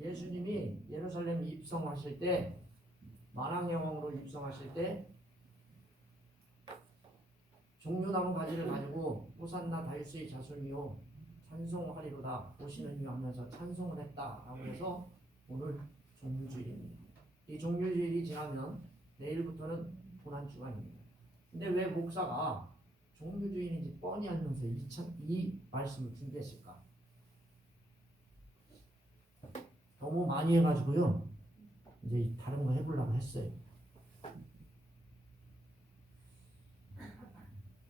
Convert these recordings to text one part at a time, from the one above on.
예수님이 예루살렘 입성하실 때, 만왕영왕으로 입성하실 때 종려나무 가지를 가지고 호산나 다윗의 자손이요 찬송하리로다 오시는 이유 하면서 찬송을 했다라고 해서 오늘 종료주일입니다. 이 종료주일이 지나면 내일부터는 고난주간입니다. 근데 왜 목사가 종료주일인지 뻔히 알면서 이 말씀을 준비했을까? 너무 많이 해가지고요. 이제 다른 거 해보려고 했어요.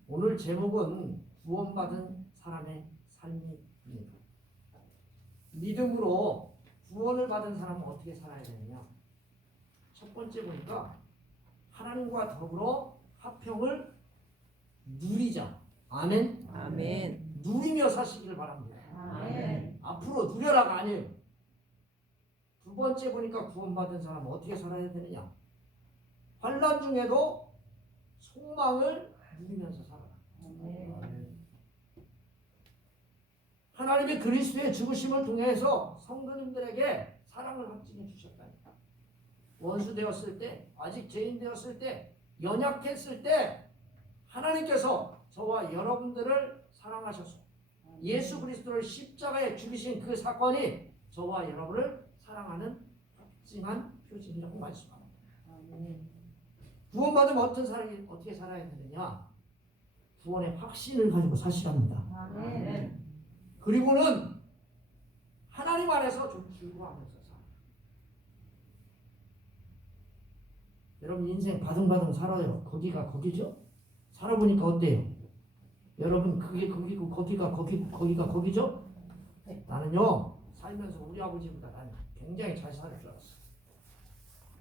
오늘 제목은 구원받은 사람의 삶입니다. 믿음으로 구원을 받은 사람은 어떻게 살아야 되느냐? 첫 번째 보니까 하나님과 더불어 화평을 누리자. 아멘. 아멘. 누리며 사시길 바랍니다. 아멘. 앞으로 누려라가 아니에요. 두 번째 보니까 구원받은 사람은 어떻게 살아야 되느냐? 환난 중에도 소망을 누리면서 살아라. 아멘. 하나님이 그리스도의 죽으심을 통해서 성도님들에게 사랑을 확증해 주셨다니까. 원수 되었을 때, 아직 죄인 되었을 때, 연약했을 때 하나님께서 저와 여러분들을 사랑하셔서 예수 그리스도를 십자가에 죽이신 그 사건이 저와 여러분을 사랑하는 확증한 표징이라고 말씀합니다. 구원받으면 어떤 사람이 어떻게 살아야 되느냐? 구원의 확신을 가지고 사시랍니다. 아멘. 그리고는 하나님 안에서 좀 즐거워하면서 살아. 여러분 인생 바둥바둥 살아요. 거기가 거기죠? 살아보니까 어때요? 여러분 그게 거기고 거기가 거기죠? 나는요 살면서 우리 아버지보다 나는 굉장히 잘 살 줄 알았어.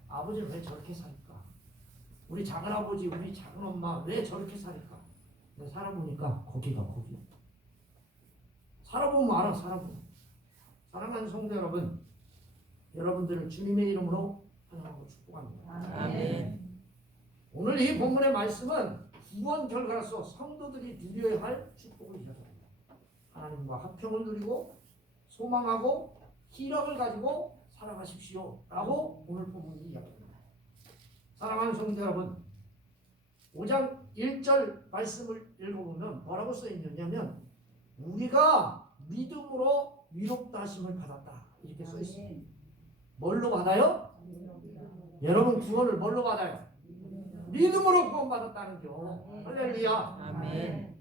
아버지는 왜 저렇게 살까? 우리 작은아버지, 우리 작은엄마 왜 저렇게 살까? 근데 살아보니까 거기가 거기야. 살아보면 알아. 살아보면. 사랑하는 성도 여러분, 여러분들을 주님의 이름으로 환영하고 축복합니다. 아멘. 오늘 이 본문의 말씀은 구원 결과로서 성도들이 누려야 할 축복을 이야기합니다. 하나님과 화평을 누리고 소망하고 희락을 가지고 살아가십시오 라고 오늘 본문이 이야기합니다. 사랑하는 성도 여러분, 5장 1절 말씀을 읽어보면 뭐라고 써있느냐면 우리가 믿음으로 위롭다 하심을 받았다 이렇게 써있습니다. 뭘로 받아요? 여러분 구원을 뭘로 받아요? 믿음으로 구원받았다는 거. 할렐루야. 아멘.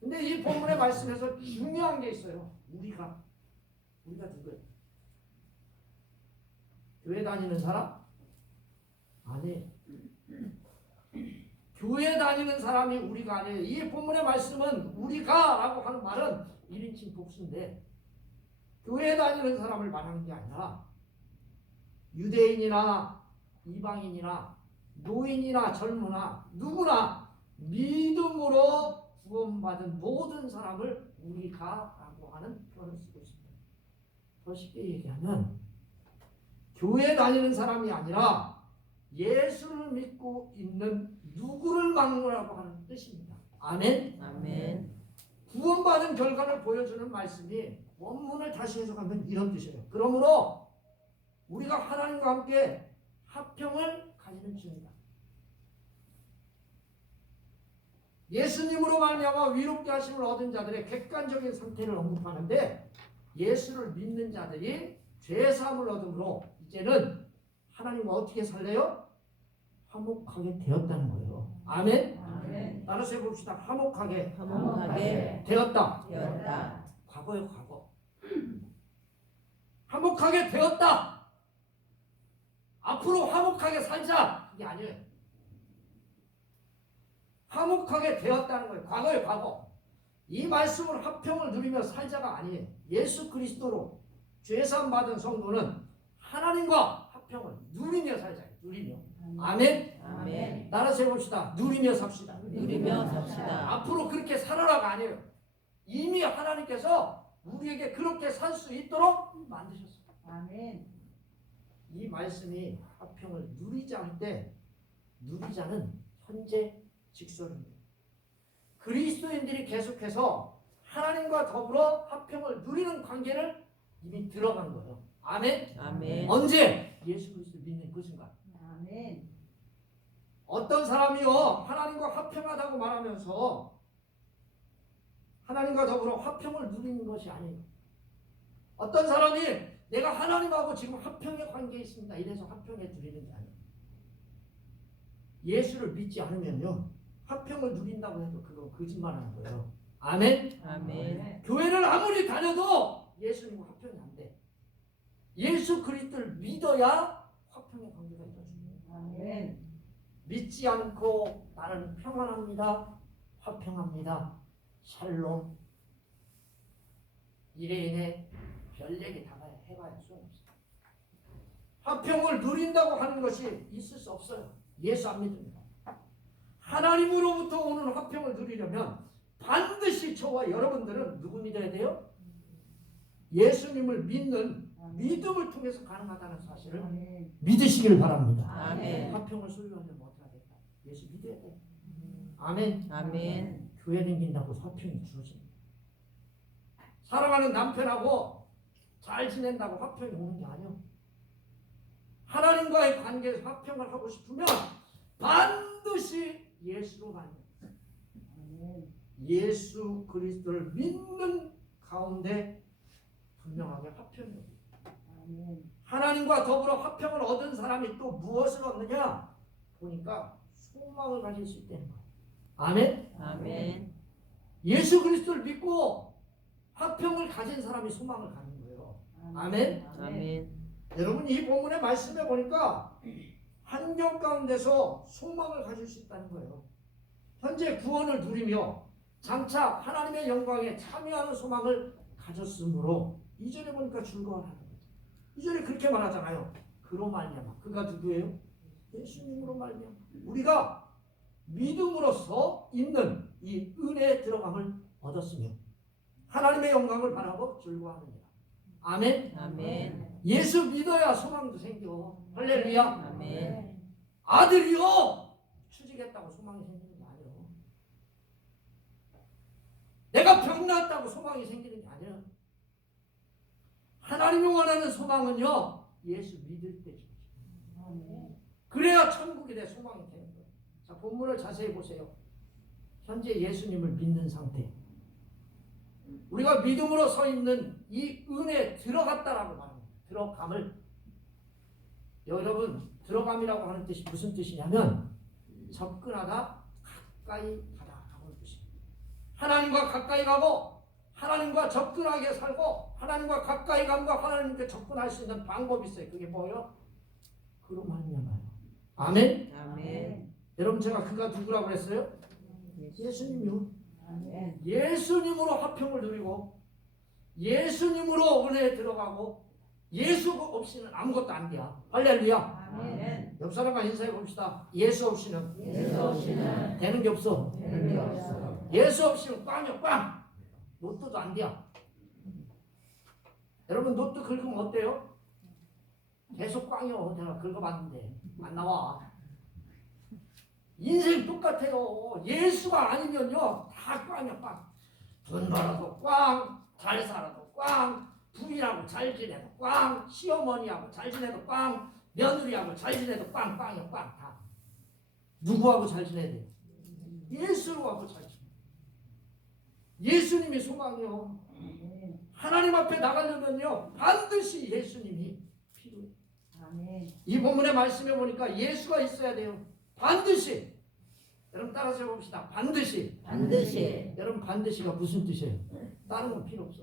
근데 이 본문의 말씀에서 중요한 게 있어요. 우리가 누구예요? 교회 다니는 사람? 아니. 교회 다니는 사람이 우리가 아니에요. 이 본문의 말씀은 우리가 라고 하는 말은 1인칭 복수인데 교회 다니는 사람을 말하는 게 아니라 유대인이나 이방인이나 노인이나 젊으나 누구나 믿음으로 구원받은 모든 사람을 우리가 라고 하는 표현을 쓰고 있습니다. 더 쉽게 얘기하면 교회 다니는 사람이 아니라 예수를 믿고 있는 누구를 막론하고 하는 뜻입니다. 아멘. 아멘. 구원받은 결과를 보여주는 말씀이 원문을 다시 해석하면 이런 뜻이에요. 그러므로 우리가 하나님과 함께 화평을 가지는 중이다. 예수님으로 말미암아 위롭게 하심을 얻은 자들의 객관적인 상태를 언급하는데 예수를 믿는 자들이 죄사함을 얻음으로 이제는 하나님과 어떻게 살래요? 화목하게 되었다는 거예요. 아멘? 아멘. 따라서 해봅시다. 화목하게 되었다. 과거요, 과거. 화목하게 되었다. 앞으로 화목하게 살자. 이게 아니에요. 화목하게 되었다는 거예요. 과거요, 과거. 이 말씀을 화평을 누리며 살자가 아니에요. 예수 그리스도로 죄사함 받은 성도는 하나님과 화평을 누리며 살자. 누리며. 아멘. 아멘. 따라서 해봅시다. 누리며 삽시다. 누리며 삽시다. 앞으로 그렇게 살아라가 아니에요. 이미 하나님께서 우리에게 그렇게 살 수 있도록 만드셨어요. 아멘. 이 말씀이 화평을 누리자 할 때 누리자는 현재 직설입니다. 그리스도인들이 계속해서 하나님과 더불어 화평을 누리는 관계를 이미 들어간 거예요. 아멘. 아멘. 언제? 예수 그리스도를 믿는 그 순간. 아멘. 어떤 사람이요 하나님과 화평하다고 말하면서 하나님과 더불어 화평을 누리는 것이 아니에요. 어떤 사람이 내가 하나님하고 지금 화평의 관계에 있습니다. 이래서 화평에 누리는 게 아니에요. 예수를 믿지 않으면요 화평을 누린다고 해도 그거 거짓말하는 거예요. 아멘. 아멘. 교회를 아무리 다녀도 예수님과 화평이 안 돼. 예수 그리스도를 믿어야 화평의 관계가 이루어집니다. 아멘. 믿지 않고 나는 평안합니다. 화평합니다. 샬롬. 이래인에 별 얘기 다 해봐야 소용없어요. 화평을 누린다고 하는 것이 있을 수 없어요. 예수 안 믿습니다. 하나님으로부터 오는 화평을 누리려면 반드시 저와 여러분들은 누구 믿어야 돼요? 예수님을 믿는 믿음을 통해서 가능하다는 사실을 아멘. 믿으시기를 바랍니다. 아멘. 화평을 소유하려면 어떻게 해야 될까? 예수 믿어야 돼. 아멘. 아멘. 교회 다닌다고 화평이 주어집니다. 사랑하는 남편하고 잘 지낸다고 화평이 오는 게 아니요. 하나님과의 관계에서 화평을 하고 싶으면 반드시 예수로 가는 거예요. 아멘. 예수 그리스도를 믿는 가운데 분명하게 화평이 옵니다. 아멘. 하나님과 더불어 화평을 얻은 사람이 또 무엇을 얻느냐? 보니까 소망을 가질 수 있다는 거예요. 아멘? 아멘. 예수 그리스도를 믿고 화평을 가진 사람이 소망을 갖는 거예요. 아멘? 아멘. 여러분 이 본문의 말씀에 보니까 환경 가운데서 소망을 가질 수 있다는 거예요. 현재 구원을 누리며 장차 하나님의 영광에 참여하는 소망을 가졌으므로 2절에 보니까 즐거워하는 거예요. 2절에 그렇게 말하잖아요. 그로 말미암아. 그가 누구예요? 예수님으로 말미암아. 우리가 믿음으로써 있는 이 은혜의 들어감을 얻었으며 하나님의 영광을 바라고 즐거워하느니라. 아멘. 아멘. 예수 믿어야 소망도 생겨. 할렐루야. 아멘. 아들이요 취직했다고 소망이 생기는 게 아니에요. 내가 병 났다고 소망이 생기는 게 아니에요. 하나님이 원하는 소망은요 예수 믿을 때죠. 아멘. 그래야 천국이 내 소망이 되는 거예요. 자, 본문을 자세히 보세요. 현재 예수님을 믿는 상태. 우리가 믿음으로 서 있는 이 은혜에 들어갔다라고 말합니다. 들어감을. 여러분, 들어감이라고 하는 뜻이 무슨 뜻이냐면 접근하다, 가까이 가다 하는 뜻입니다. 하나님과 가까이 가고 하나님과 접근하게 살고 하나님과 가까이 감과 하나님께 접근할 수 있는 방법이 있어요. 그게 뭐예요? 그로 말미암아요. 아멘. 아멘. 여러분 제가 그가 누구라고 그랬어요? 예수님이요. 아멘. 예수님으로 화평을 누리고 예수님으로 은혜에 들어가고 예수 없이는 아무것도 안 돼요. 할렐루야. 아멘. 옆 사람과 인사해 봅시다. 예수 없이는 예수 없이는 되는 게 없어. 되는 게 없어. 예수 없이는 꽝이야 꽝. 로또도 안 돼요. 여러분 로또 긁으면 어때요? 계속 꽝이요. 내가 긁어봤는데 안 나와. 인생 똑같아요. 예수가 아니면요 다 꽝이야 꽝. 돈 벌어도 꽝, 잘 살아도 꽝, 부인하고 잘 지내도 꽝, 시어머니하고 잘 지내도 꽝, 며느리하고 잘 지내도 꽝, 꽝이야 꽝 다. 누구하고 잘 지내야 돼요? 예수하고 잘 지내. 예수님이 소망이요. 하나님 앞에 나가려면요 반드시 예수님이 필요해요. 아멘. 이 본문의 말씀에 보니까 예수가 있어야 돼요. 반드시. 여러분 따라서 해봅시다. 반드시. 반드시. 여러분 반드시가 무슨 뜻이에요? 다른 건 필요 없어.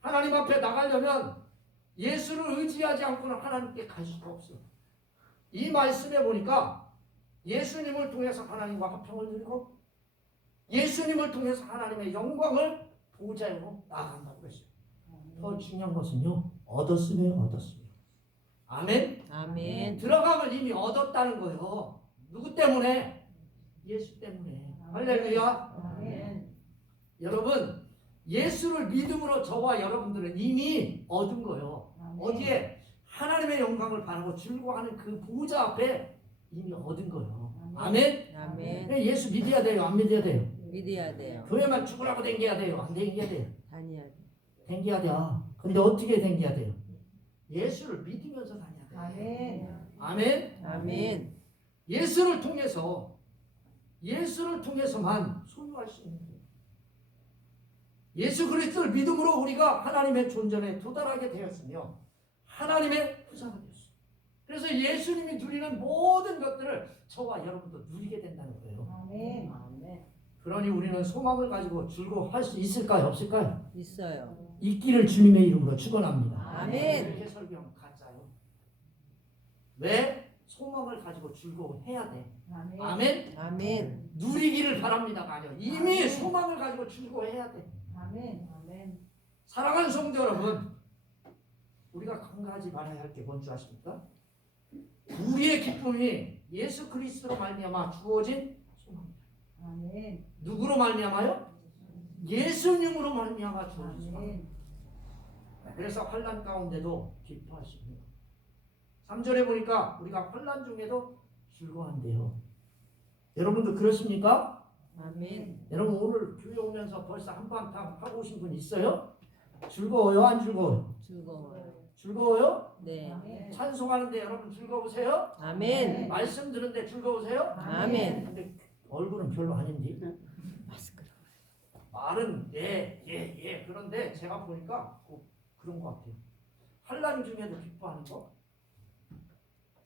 하나님 앞에 나가려면 예수를 의지하지 않고는 하나님께 갈 수가 없어. 이 말씀에 보니까 예수님을 통해서 하나님과 화평을 누리고 예수님을 통해서 하나님의 영광을 보좌로 나아간다고 했어요. 더 중요한 것은요. 얻었으면 얻었으면. 아멘. 아멘. 들어감을 이미 얻었다는 거예요. 누구 때문에? 예수 때문에. 할렐루야. 아멘. 여러분 예수를 믿음으로 저와 여러분들은 이미 얻은 거예요. 어디에? 하나님의 영광을 바라고 즐거워하는 그 보좌 앞에 이미 얻은 거예요. 아멘. 아멘. 예수 믿어야 돼요? 안 믿어야 돼요? 믿어야 돼요. 교회만 죽으라고 댕겨야 돼요? 안 댕겨야 돼요? 다녀야 돼. 댕겨야 돼요. 근데 어떻게 생겨야 돼요? 예수를 믿으면서 다녀야 돼요. 아멘. 아멘. 아멘. 예수를 통해서만 소유할 수 있는 거예요. 예수 그리스도를 믿음으로 우리가 하나님의 존전에 도달하게 되었으며 하나님의 후사가 되었어요. 그래서 예수님이 누리는 모든 것들을 저와 여러분도 누리게 된다는 거예요. 아멘. 아멘. 그러니 우리는 소망을 가지고 즐거워할 수 있을까요? 없을까요? 있어요. 있기를 주님의 이름으로 축원합니다. 아멘. 이렇게 설교하면 가짜요. 왜? 소망을 가지고 즐거워해야 돼. 아멘. 아멘. 아멘. 누리기를 바랍니다가 아니요. 이미 소망을 가지고 즐거워해야 돼. 아멘. 아멘. 사랑하는 성도 여러분, 우리가 간과하지 말아야 할 게 뭔지 아십니까? 우리의 기쁨이 예수 그리스도로 말미암아 주어진 소망입니다. 아멘. 누구로 말미암아요? 예수님으로 말미암아 주어진 소망. 아멘. 그래서 환난 가운데도 기뻐할 수 있는 거예요. 3절에 보니까 우리가 환난 중에도 즐거워한대요. 여러분도 그렇습니까? 아멘. 여러분 오늘 교회 오면서 벌써 한바탕 하고 오신 분 있어요? 즐거워요? 안 즐거워요? 즐거워요. 즐거워요? 네. 아멘. 찬송하는데 여러분 즐거우세요? 아멘. 말씀 들은데 즐거우세요? 아멘. 근데 얼굴은 별로 아닌데 마스크로. 말은 예 그런데 제가 보니까 그런 것 같아요. 환난 중에도 기뻐하는 거.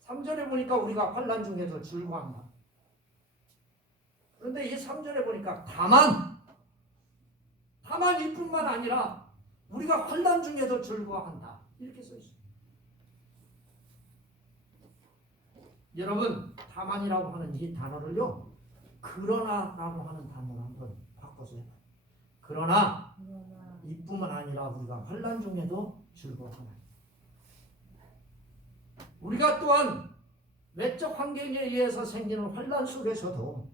3절에 보니까 우리가 환난 중에도 즐거워한다. 그런데 이 3절에 보니까 다만 이뿐만 아니라 우리가 환난 중에도 즐거워한다. 이렇게 써 있어요. 여러분 다만이라고 하는 이 단어를요. 그러나라고 하는 단어로 한번 바꿔서 해봐요. 그러나 이뿐만 아니라 우리가 환난 중에도 즐거워하나. 우리가 또한 외적 환경에 의해서 생기는 환난 속에서도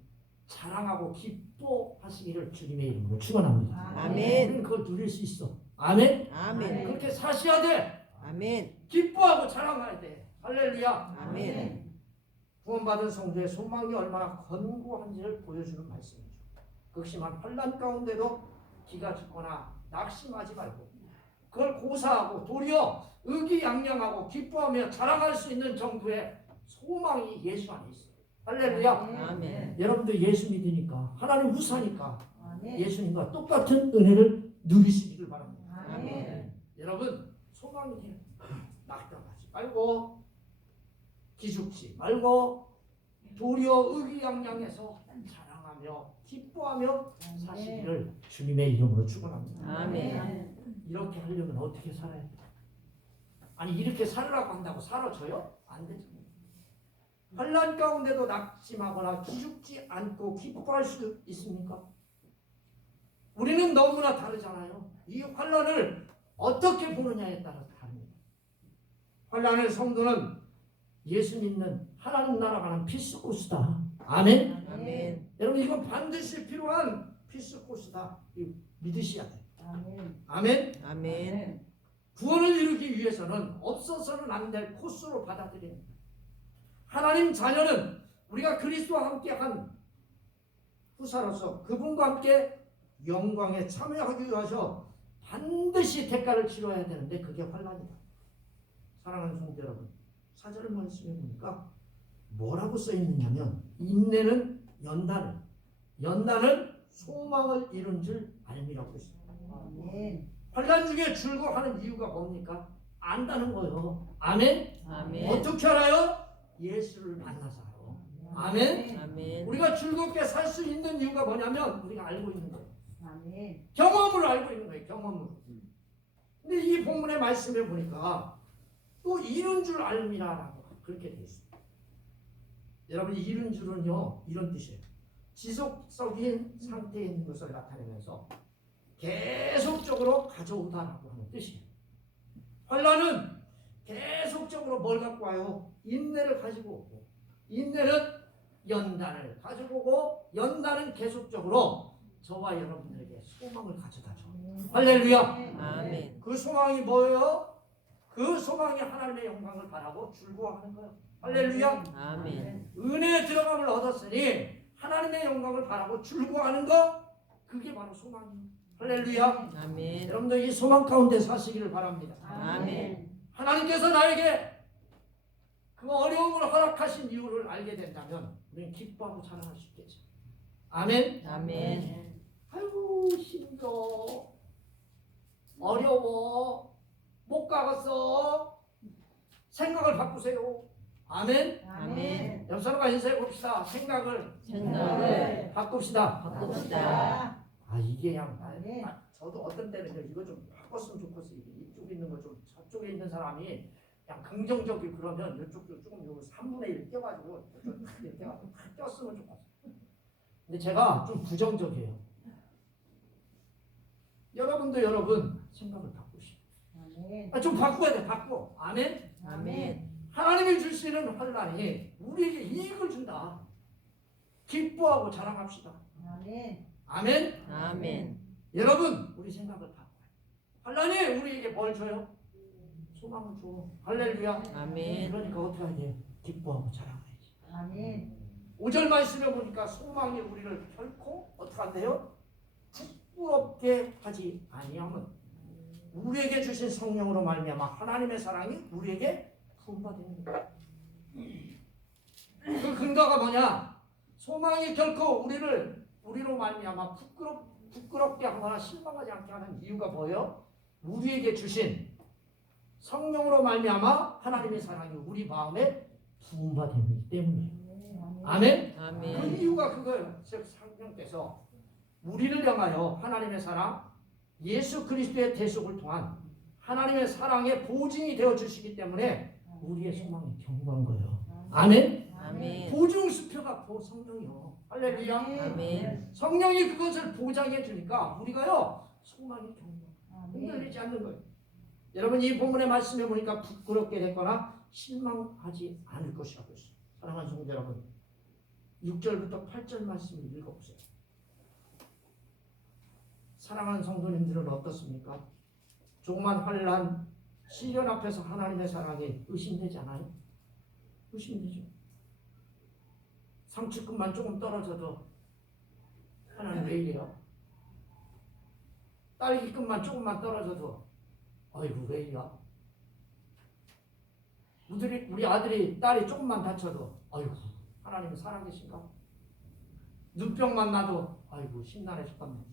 자랑하고 기뻐하시기를 주님의 이름으로 축원합니다. 아멘. 우리는 그걸 누릴 수 있어. 아멘. 아멘. 그렇게 사셔야 돼. 아멘. 기뻐하고 자랑해야 돼. 할렐루야. 아멘. 구원받은 성도의 소망이 얼마나 견고한지를 보여주는 말씀이죠. 극심한 환난 가운데도 기가 죽거나 낙심하지 말고 그걸 고사하고 도리어 의기양양하고 기뻐하며 자랑할 수 있는 정도의 소망이 예수 안에 있어요. 할렐루야. 아멘. 여러분도 예수 믿으니까 하나님 후사니까 아멘. 예수님과 똑같은 은혜를 누리시기를 바랍니다. 아멘. 여러분 소망이 돼요. 낙담하지 말고 기죽지 말고 도리어 의기양양해서 자랑하며 기뻐하며 사시기를 주님의 이름으로 축원합니다. 아멘. 이렇게 하려면 어떻게 살아야 돼? 아니 이렇게 살으라고 한다고 살아줘요? 안 되죠. 환난 가운데도 낙심하거나 기죽지 않고 기뻐할 수 있습니까? 우리는 너무나 다르잖아요. 이 환난을 어떻게 보느냐에 따라 다릅니다. 환난의 성도는 예수 믿는 하나님 나라 가는 피스코스다. 아멘. 아멘. 여러분 이건 반드시 필요한 피스코스다. 믿으셔야 돼. 아멘. 아멘. 아멘. 구원을 이루기 위해서는 없어서는 안 될 코스로 받아들입니다. 하나님 자녀는 우리가 그리스도와 함께한 후사로서 그분과 함께 영광에 참여하기 위해서 반드시 대가를 치러야 되는데 그게 환난이다. 사랑하는 성도 여러분, 4절 말씀에 보니까 뭐라고 써 있느냐면 인내는 연단은 소망을 이룬 줄 알미라고 했습니다. 아멘. 환난 중에 즐거워하는 이유가 뭡니까? 안다는 거예요. 아멘. 아멘. 어떻게 알아요? 예수를 만나서 알아요. 아멘. 아멘. 우리가 즐겁게 살 수 있는 이유가 뭐냐면 우리가 알고 있는 거예요. 아멘. 경험으로 알고 있는 거예요. 경험으로. 근데 이 본문의 말씀에 보니까 또 이룬 줄 알미라라고 그렇게 되어 있습니다. 여러분 이룬 줄은요 이런 뜻이에요. 지속적인 상태에 있는 것을 나타내면서 계속적으로 가져오다라고 하는 뜻이에요. 환난은 계속적으로 뭘 갖고 와요? 인내를 가지고 오고 인내는 연단을 가지고 오고 연단은 계속적으로 저와 여러분들에게 소망을 가져다 줘. 할렐루야. 아멘. 그 소망이 뭐예요? 그 소망이 하나님의 영광을 바라고 즐거워하는 거예요. 할렐루야. 아멘. 은혜의 들어감을 얻었으니 하나님의 영광을 바라고 즐거워하는 거 그게 바로 소망이에요. 할렐루야. 아멘. 여러분들 이 소망 가운데 사시기를 바랍니다. 아멘. 하나님께서 나에게 그 어려움을 허락하신 이유를 알게 된다면 우리는 기뻐하고 자랑할 수 있겠죠. 아멘. 아멘. 아이고 힘들어, 어려워, 못 가겠어. 생각을 바꾸세요. 아멘. 아멘. 옆 사람과 인사해 봅시다. 생각을 생각을 바꿉시다. 바꿉시다. 아 이게 그냥 아멘. 저도 어떤 때는 이거 좀 바꿨으면 좋겠어. 이쪽에 있는 거 좀 저쪽에 있는 사람이 그냥 긍정적이고 그러면 이쪽도 조금 요거 3분의 1 껴가지고 이쪽 탁 이렇게 해가지고 탁 꼈으면 좋겠어. 근데 제가 좀 부정적이에요. 여러분도 여러분 생각을 바꾸시고 아멘. 좀 바꿔야 돼. 바꿔. 아멘. 아멘. 하나님이 주시는 환란이 우리에게 이익을 준다. 기뻐하고 자랑합시다. 아멘. 아멘. 아멘. 여러분 우리 생각을 바꿔요. 환란이 우리에게 뭘 줘요? 소망을 줘. 할렐루야. 아멘. 그러니까 어떻게 해야 돼? 기뻐하고 자랑해야지. 아멘. 5절 말씀에 보니까 소망이 우리를 결코 어떻게 한대요? 부끄럽게 하지 아니하면 우리에게 주신 성령으로 말미암아 하나님의 사랑이 우리에게 부음받는 거예요. 그 근거가 뭐냐? 소망이 결코 우리로 말미암아 부끄럽게 하거나 실망하지 않게 하는 이유가 뭐예요? 우리에게 주신 성령으로 말미암아 하나님의 사랑이 우리 마음에 부음받기 때문이에요. 아멘. 그 아멘. 이유가 그거예요. 즉 성령께서 우리를 향하여 하나님의 사랑, 예수 그리스도의 대속을 통한 하나님의 사랑의 보증이 되어 주시기 때문에 우리의 소망이 견고한 거예요. 아멘. 아멘. 보증 수표가 성령이요. 할렐루야. 아멘. 성령이 그것을 보장해 주니까 우리가요 소망이 견고. 아멘. 흔들리지 않는 거예요. 여러분 이 본문의 말씀에 보니까 부끄럽게 됐거나 실망하지 않을 것이라고 했어요. 사랑하는 성도 여러분, 6절부터 8절 말씀을 읽어보세요. 사랑하는 성도님들은 어떻습니까? 조그만 환난, 시련 앞에서 하나님의 사랑이 의심되지 않아요? 의심되죠. 상추끝만 조금 떨어져도 하나님 왜 이래요? 딸기끝만 조금만 떨어져도 아이고 왜 이래요? 우리 아들이 딸이 조금만 다쳐도 아이고 하나님 살아계신가? 눈병만 나도 아이고 심란해 죽겠네.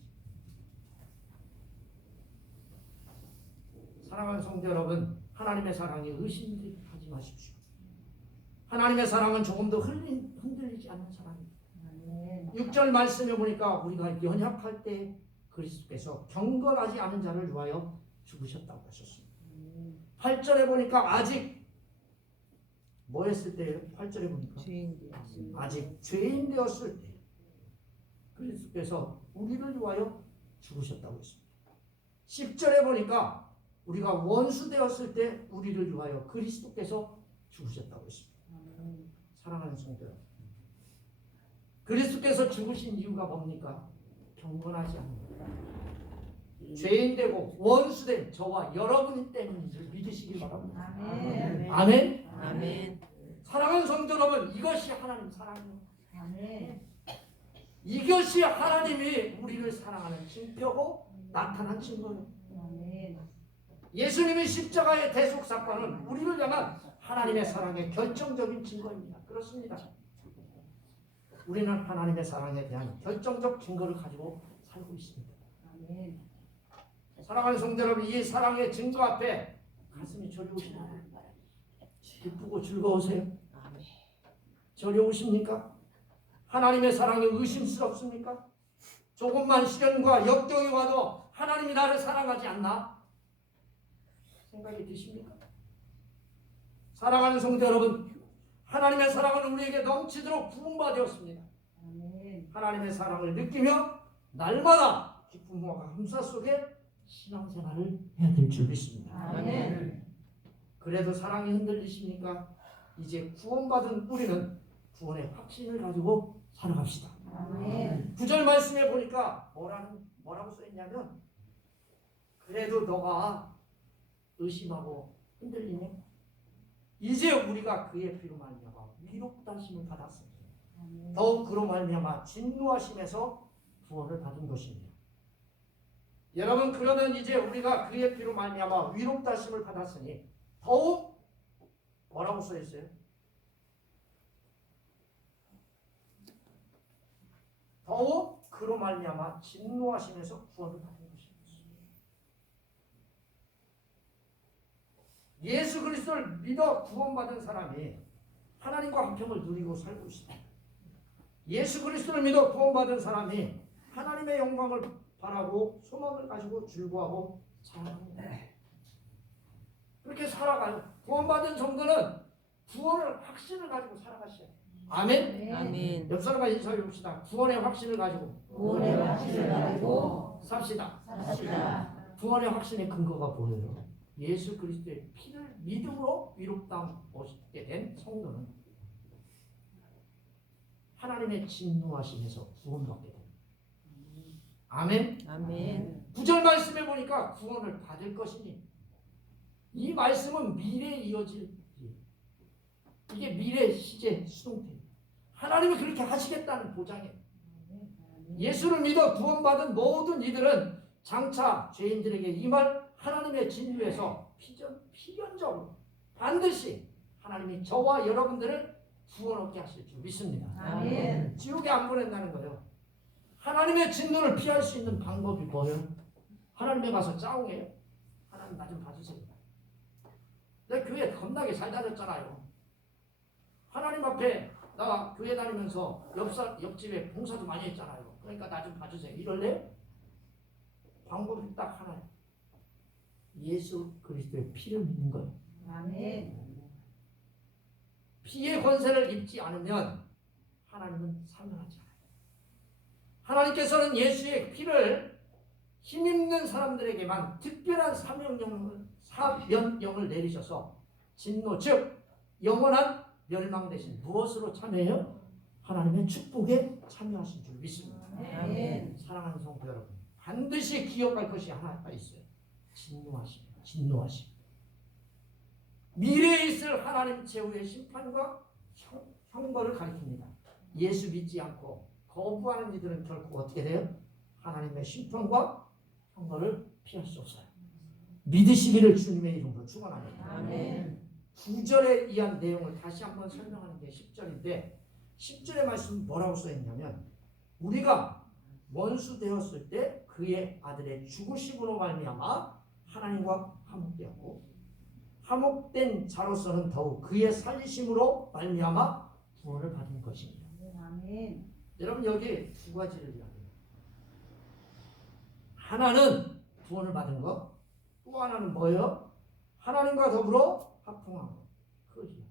사랑하는 성도 여러분, 하나님의 사랑에 의심하지 마십시오. 하나님의 사랑은 조금도 흔들리지 않는 사랑입니다. 아멘. 6절 말씀에 보니까 우리가 연약할 때 그리스도께서 경건하지 않은 자를 위하여 죽으셨다고 하셨습니다. 8절에 보니까 아직 뭐 했을 때예요? 8절에 보니까 주인 되었습니다. 아직 죄인 되었을 때 그리스도께서 우리를 위하여 죽으셨다고 했습니다. 10절에 보니까 우리가 원수 되었을 때 우리를 위하여 그리스도께서 죽으셨다고 했습니다. 아멘. 사랑하는 성도 여러분, 그리스도께서 죽으신 이유가 뭡니까? 경건하지 않는 것, 죄인 되고 원수 된 저와 여러분 때문인 줄 믿으시기 바랍니다. 아멘. 아멘. 아멘. 사랑하는 성도 여러분, 이것이 하나님 사랑이에요. 아멘. 이것이 하나님이 우리를 사랑하는 증표고 나타난 증거예요. 아멘. 예수님의 십자가의 대속 사건은 우리를 향한 하나님의 사랑의 결정적인 증거입니다. 그렇습니다. 우리는 하나님의 사랑에 대한 결정적 증거를 가지고 살고 있습니다. 아멘. 사랑하는 성도 여러분, 이 사랑의 증거 앞에 가슴이 저리오시나요? 기쁘고 즐거우세요? 아멘. 저리오십니까? 하나님의 사랑이 의심스럽습니까? 조금만 시련과 역경이 와도 하나님이 나를 사랑하지 않나? 생각이 드십니까? 사랑하는 성도 여러분, 하나님의 사랑은 우리에게 넘치도록 부음받았습니다. 아멘. 하나님의 사랑을 느끼며 날마다 기쁨과 감사 속에 신앙생활을 해야 될 줄 믿습니다. 아멘. 그래도 사랑이 흔들리십니까? 이제 구원받은 우리는 구원의 확신을 가지고 살아갑시다. 아멘. 9절 말씀에 보니까 뭐라고 써있냐면, 그래도 너가 의심하고 흔들리네. 이제 우리가 그의 피로 말미암아 위로다심을 받았습니다. 더욱 그로 말미암아 진노하심에서 구원을 받은 것입니다. 여러분 그러면 이제 우리가 그의 피로 말미암아 위롭다심을 받았으니 더욱 뭐라고 써 있어요? 더욱 그로 말미암아 진노하심에서 구원을 받는 것입니다. 예수 그리스도를 믿어 구원받은 사람이 하나님과 화평을 누리고 살고 있습니다. 예수 그리스도를 믿어 구원받은 사람이 하나님의 영광을 바라고 소망을 가지고 즐거워하고 살아갑니다. 그렇게 살아가요. 구원받은 성도는 구원을 확신을 가지고 살아가셔야 돼요. 아멘. 아멘. 옆 사람과 인사해 봅시다. 구원의 확신을 가지고 구원의 확신을 가지고 삽시다. 삽시다. 구원의 확신의 근거가 뭐예요? 예수 그리스도의 피를 믿음으로 위롭다 얻게 된 성도는 하나님의 진노하심에서 구원받게 됩니다. 아멘. 아멘. 9절 말씀해 보니까 구원을 받을 것이니 이 말씀은 미래에 이어질 일이에요. 이게 미래 시제 수동태. 하나님이 그렇게 하시겠다는 보장이에요. 예수를 믿어 구원받은 모든 이들은 장차 죄인들에게 임할 하나님의 진노에서 필연적으로 반드시 하나님이 저와 여러분들을 구원 얻게 하실 줄 믿습니다. 아멘. 지옥에 안 보낸다는 거예요. 하나님의 진노를 피할 수 있는 방법이 뭐예요? 하나님에 가서 짜옹해요. 하나님 나 좀 봐주세요. 내 교회 겁나게 잘 다녔잖아요. 하나님 앞에 나 교회 다니면서 옆집에 봉사도 많이 했잖아요. 그러니까 나 좀 봐주세요. 이럴래요? 방법이 딱 하나예요. 예수 그리스도의 피를 믿는 거예요. 아멘. 피의 권세를 입지 않으면 하나님은 사명하지 않아요. 하나님께서는 예수의 피를 힘있는 사람들에게만 특별한 사명령을 내리셔서 진노 즉 영원한 멸망 대신 무엇으로 참여해요? 하나님의 축복에 참여하신 줄 믿습니다. 아멘. 사랑하는 성도 여러분, 반드시 기억할 것이 하나가 있어요. 진노하심. 미래에 있을 하나님 최후의 심판과 형벌을 가리킵니다. 예수 믿지 않고 거부하는 이들은 결코 어떻게 돼요? 하나님의 심판과 형벌을 피할 수 없어요. 믿으시기를 주님의 이름으로 축원합니다. 아멘. 9절에 의한 내용을 다시 한번 설명하는 게 10절인데 10절의 말씀은 뭐라고 써있냐면 우리가 원수 되었을 때 그의 아들의 죽으심으로 말미암아 하나님과 화목되었고 화목된 자로서는 더욱 그의 살리심으로 말미암아 구원을 받은 것입니다. 아멘. 여러분 여기 두 가지를 이야기해요. 하나는 구원을 받은 것, 또 하나는 뭐예요? 하나님과 더불어 화평한 것. 그거지.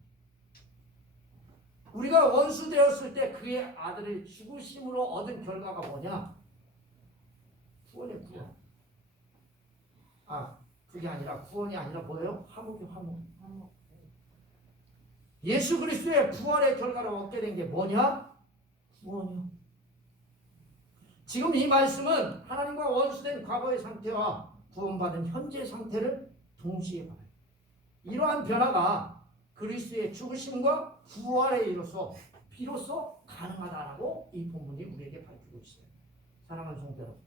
우리가 원수 되었을 때 그의 아들의 죽으심으로 얻은 결과가 뭐냐? 구원의 구원. 그게 아니라 구원이 아니라 뭐예요? 화목이 화목. 예수 그리스도의 부활의 결과로 얻게 된 게 뭐냐? 구원이요. 지금 이 말씀은 하나님과 원수된 과거의 상태와 구원받은 현재 상태를 동시에 봐요. 이러한 변화가 그리스도의 죽으심과 부활에 이르러서 비로소 가능하다라고 이 본문이 우리에게 밝히고 있어요. 사랑하는 성도 여러분,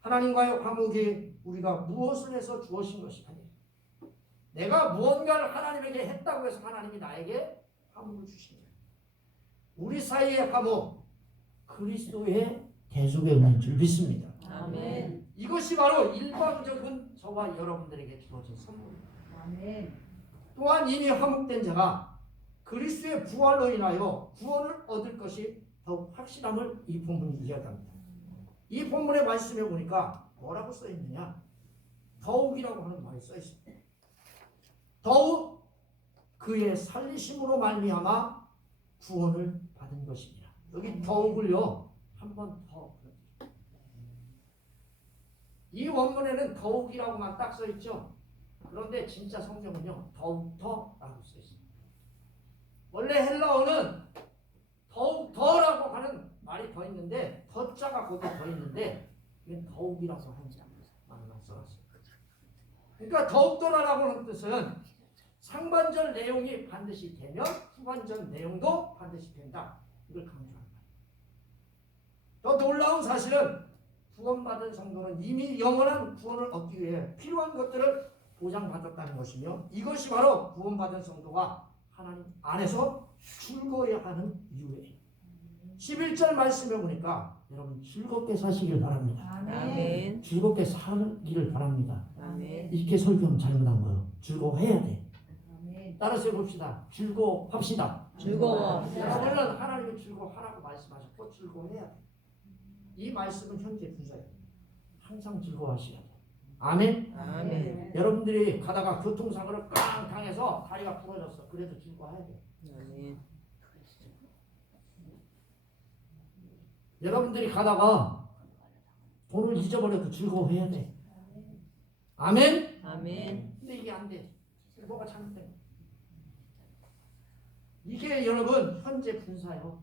하나님과의 화목이 우리가 무엇을 해서 주어진 것이 아니에요. 내가 무언가를 하나님에게 했다고 해서 하나님이 나에게 화목을 주신 거예요. 우리 사이의 화목, 그리스도의 대속의 은혜인 줄 믿습니다. 아멘. 이것이 바로 일방적인 저와 여러분들에게 주어진 선물입니다. 아멘. 또한 이미 화목된 자가 그리스도의 부활로 인하여 구원을 얻을 것이 더욱 확실함을 이 본문이 이야기합니다. 이 본문의 말씀에 보니까 뭐라고 써있느냐? 더욱이라고 하는 말이 써있습니다. 더욱 그의 살리심으로 말미암아 구원을 받은 것입니다. 여기 더욱을요 한 번 더. 이 원문에는 더욱이라고만 딱 써있죠. 그런데 진짜 성경은요 더욱더라고 써있습니다. 원래 헬라어는 더욱더라고 하는 말이 더 있는데 더자가 거기 더 있는데 이건 더욱이라고 하는 말만 써놨어요. 그러니까 더욱더라라고 하는 뜻은 상반절 내용이 반드시 되면 후반절 내용도 반드시 된다. 이걸 강조합니다. 더 놀라운 사실은 구원받은 성도는 이미 영원한 구원을 얻기 위해 필요한 것들을 보장받았다는 것이며 이것이 바로 구원받은 성도가 하나님 안에서 즐거워야 하는 이유예요. 11절 말씀에 보니까 여러분 즐겁게 사시길 바랍니다. 아멘. 즐겁게 사기를 바랍니다. 아멘. 이렇게 설교는 잘못한 거예요. 즐거워해야 돼. 아멘. 따라서 해봅시다. 즐거워합시다. 즐거워. 여러분은 하나님이 즐거워하라고 말씀하셨고 즐거워해야 돼. 이 말씀은 현재 분사예요. 항상 즐거워하셔야 돼. 아멘. 아멘. 여러분들이 가다가 교통사고를 깡 당해서 다리가 부러졌어. 그래도 즐거워해야 돼. 아멘. 여러분들이 가다가 돈을 잊어버려도 즐거워해야 돼. 아멘. 아멘. 근데 이게 안 돼. 뭐가 잘못된 거야. 이게 여러분 현재 분사예요.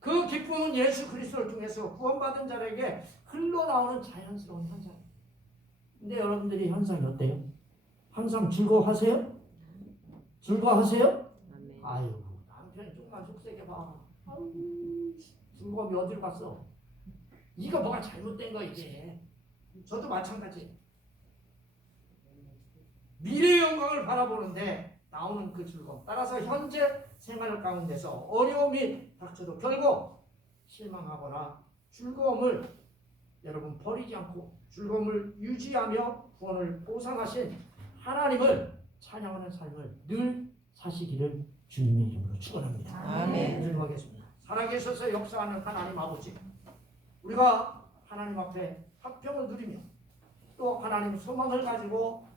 그 기쁨은 예수 그리스도를 통해서 구원받은 자에게 흘러나오는 자연스러운 현상이에요. 근데 여러분들이 현상이 어때요? 항상 즐거워하세요? 즐거워하세요? 아멘. 아유 남편이 조금만 속세게 봐. 아유 즐거움이 어디로 갔어? 이거 뭐가 잘못된 거 이게. 저도 마찬가지. 미래의 영광을 바라보는데 나오는 그 즐거움. 따라서 현재 생활 가운데서 어려움이 닥쳐도 결국 실망하거나 즐거움을 여러분 버리지 않고 즐거움을 유지하며 구원을 보상하신 하나님을 찬양하는 삶을 늘 사시기를 주님의 이름으로 축원합니다. 아멘. 기도하겠습니다. 살아계셔서 역사하는 하나님 아버지, 우리가 하나님 앞에 화평을 누리며 또 하나님 소망을 가지고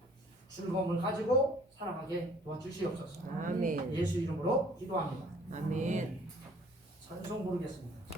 즐거움을 가지고 살아가게 도와주시옵소서. 아멘. 예수 이름으로 기도합니다. 아멘. 찬송 부르겠습니다.